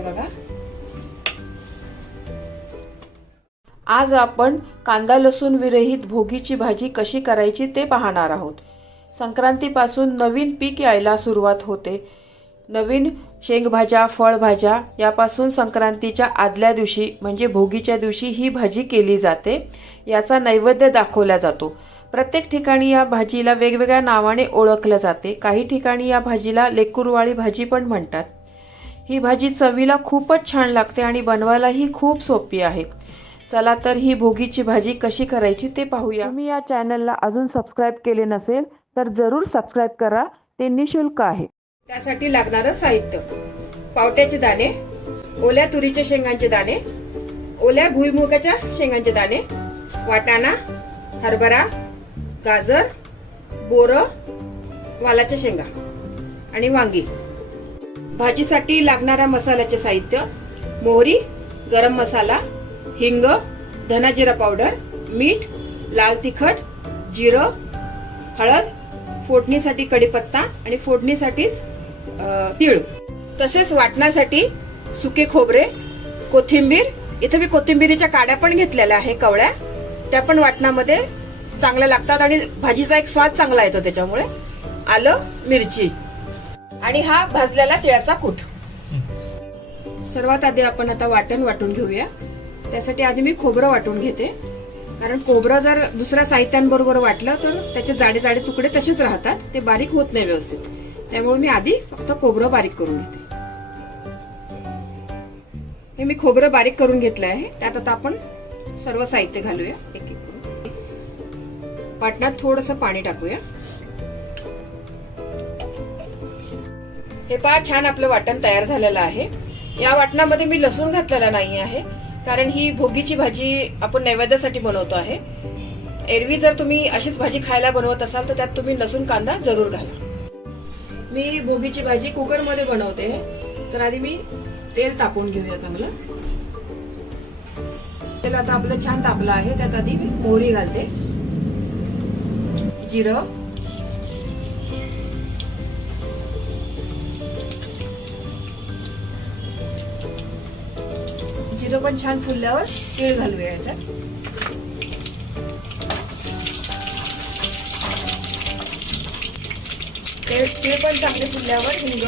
आहे बघा। आज आपण कांदा लसूण विरहित भोगीची भाजी कशी करायची ते पाहणार आहोत। संक्रांतीपासून नवीन पीक यायला सुरुवात होते। नवीन शेंगभाज्या, फळभाज्या यापासून संक्रांतीच्या आदल्या दिवशी म्हणजे भोगीच्या दिवशी ही भाजी केली जाते। याचा नैवेद्य दाखवला जातो। प्रत्येक ठिकाणी या भाजीला वेगवेगळ्या नावाने ओळखले जाते। काही ठिकाणी या भाजीला लेकुरवाळी भाजी पण म्हणतात। ही भाजी चवीला खूपच छान लागते आणि बनवायलाही खूप सोपी आहे। चला तर ही भोगीची भाजी कशी करायची ते पाहूया। तुम्ही या चॅनलला अजून सबस्क्राइब केले नसेल तर जरूर सबस्क्राइब करा, ते निशुल्क आहे। त्यासाठी लागणारे साहित्य: पावट्याचे दाणे, ओल्या तुरीच्या शेंगांचे दाणे, ओल्या भुईमुगाच्या शेंगांचे दाणे, वाटाणा, हरभरा, गाजर, बोरं, वालाच्या शेंगा आणि वांगी। भाजीसाठी लागणारा मसाल्याचे साहित्य: मोहरी, गरम मसाला, हिंग, धना जिरा पावडर, मीठ, लाल तिखट, जिरं, हळद, फोडणीसाठी कढीपत्ता आणि फोडणीसाठीच तीळ, तसेच वाटण्यासाठी सुके खोबरे, कोथिंबीर। इथे मी कोथिंबीरीच्या काड्या पण घेतलेल्या आहे, कवळ्या, त्या पण वाटणामध्ये चांगल्या लागतात आणि भाजीचा एक स्वाद चांगला येतो त्याच्यामुळे। आलं, मिरची आणि हा भाजलेला तिळाचा कूट। सर्वात आधी आपण आता वाटण वाटून घेऊया। त्यासाठी आधी मी खोबरं वाटून घेते, कारण खोबरं जर दुसऱ्या साहित्यांबरोबर वाटलं तर त्याचे जाडे जाडे तुकडे तसेच राहतात, ते बारीक होत नाही व्यवस्थित। त्यामुळे मी आधी फक्त खोबरं बारीक करून घेते। हे मी खोबरं बारीक करून घेतलं आहे। त्यात आता आपण सर्व साहित्य घालूया एक एक करून। वाटणात थोडंसं पाणी टाकूया। हे पहा, छान आपलं वाटण तयार झालेलं आहे। या वाटणामध्ये मी लसूण घातलेला नाही आहे, कारण ही भोगीची भाजी आपण नैवेद्यासाठी बनवतो आहे। एरवी जर तुम्ही अशीच भाजी खायला बनवत असाल तर त्यात तुम्ही लसूण कांदा जरूर घाला। मी भोगीची भाजी कुकरमध्ये बनवते, तर आधी मी तेल तापवून घेऊया चांगलं। तेल आता आपलं छान तापलं आहे, त्यात आधी मी मोहरी घालते, जिरं, जिरं पण छान फुलल्यावर तीळ घालूया याच्यात। तीळ पण चांगले फुलल्यावर हिंग,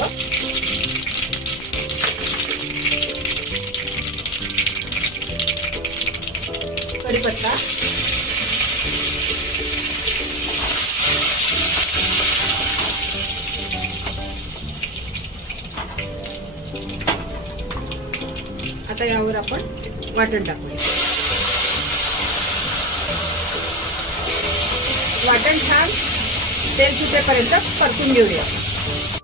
कढीपत्ता, आता यावर आपण वाटण टाकूया। वाटण छान तेल सुटेपर्यंत परतून घेऊया।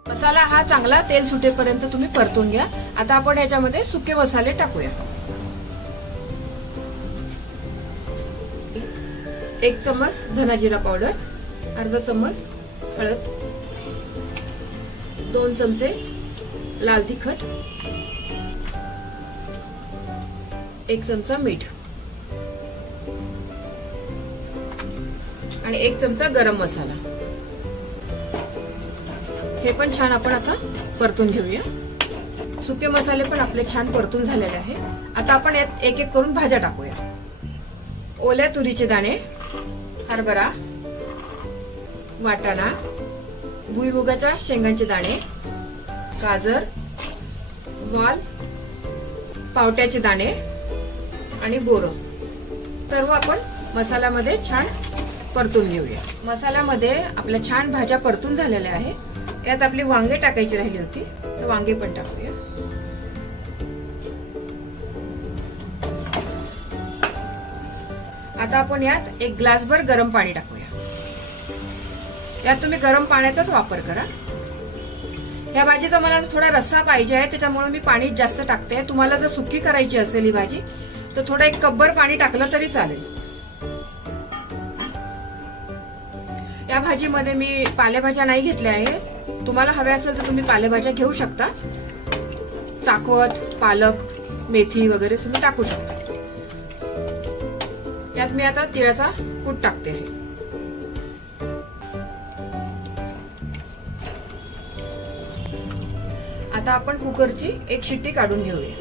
मसाला हा चांगला तेल सुटेपर्यंत तुम्ही परतून घ्या। आता आपण याच्यामध्ये सुके मसाले टाकूया। 1 चम्मच धना जिरा पावडर, अर्धा चम्मच हळद, 2 चमचे लाल तिखट, 1 चमचा मीठ आणि 1 चमचा गरम मसाला। हे पण छान आपण आता परतून घेऊया। सुके मसाले पण आपले छान परतून झालेले आहे। आता आपण यात एक एक करून भाज्या टाकूया। ओल्या तुरीचे दाणे, हरभरा, वाटाणा, भुईमुगाच्या शेंगांचे दाणे, गाजर, वाल, पावट्याचे दाणे आणि बोरं, सर्व आपण मसाल्यामध्ये छान परतून घेऊया। मसाल्यामध्ये आपल्या छान भाज्या परतून झालेल्या आहे। यात आपली वांगे टाकायची राहिली होती, तर वांगे पण टाकूया। आता आपण यात 1 ग्लासभर गरम पाणी टाकूया। यात तुम्ही गरम पाण्याचाच वापर करा। या भाजीचा मला थोडा रस्सा पाहिजे आहे, त्याच्यामुळे मी पाणी जास्त टाकते। तुम्हाला जर सुकी करायची असेल ही भाजी तर थोडं 1 कपभर पाणी टाकलं तरी चालेल। या भाजीमध्ये मी पालेभाज्या नाही घेतल्या आहे। तुम्हाला हव्या असेल तर तुम्ही पालेभाज्या घेऊ शकता। चाकवत, पालक, मेथी वगैरे तुम्ही टाकू शकता। यात मी आता तिळाचा कूट टाकते आहे। आता आता आपण कुकरची एक शिट्टी काढून घेऊया.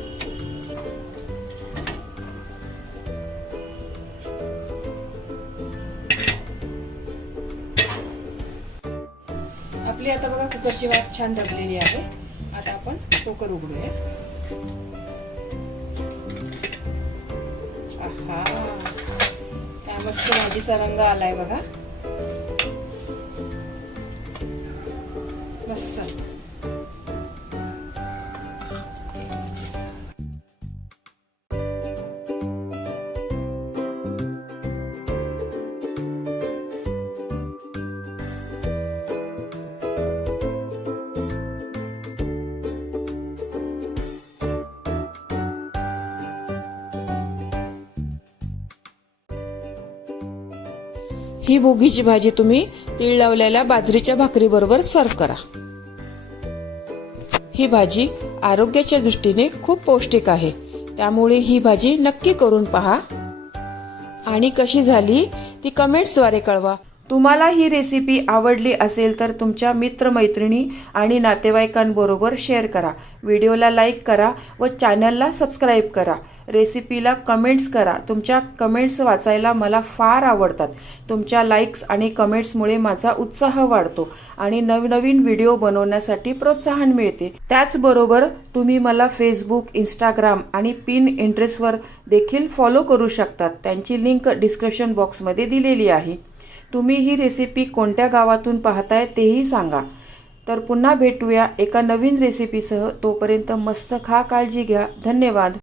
आपली आता बघा कुकरची वाफ छान दबलेली आहे. आता आपण कुकर उघडूया. आहा, काय मस्त भाजीचा रंग आलाय बघा, मस्त. ही भोगीची भाजी तुम्ही तीळ लावलेल्या बाजरीच्या भाकरी बरोबर सर्व करा. ही भाजी आरोग्याच्या दृष्टीने खूप पौष्टिक आहे, त्यामुळे ही भाजी नक्की करून पहा आणि कशी झाली ती कमेंट्सद्वारे कळवा. तुम्हाला ही रेसिपी आवडली असेल तर तुमच्या मित्रमैत्रिणी आणि नातेवाईकांबरोबर शेअर करा. व्हिडिओला लाईक करा व चॅनलला सबस्क्राईब करा. रेसिपीला कमेंट्स करा. तुमच्या कमेंट्स वाचायला मला फार आवडतात. तुमच्या लाईक्स आणि कमेंट्समुळे माझा उत्साह वाढतो आणि नवनवीन व्हिडिओ बनवण्यासाठी प्रोत्साहन मिळते. त्याचबरोबर तुम्ही मला फेसबुक, इंस्टाग्राम आणि पिनट्रेस्टवर देखील फॉलो करू शकतात. त्यांची लिंक डिस्क्रिप्शन बॉक्समध्ये दिलेली आहे. तुम्ही ही रेसिपी कोणत्या गावातून पाहताय तेही सांगा. तर पुन्हा भेटूया एका नवीन रेसिपीसह. तोपर्यंत मस्त खा, काळजी घ्या. धन्यवाद.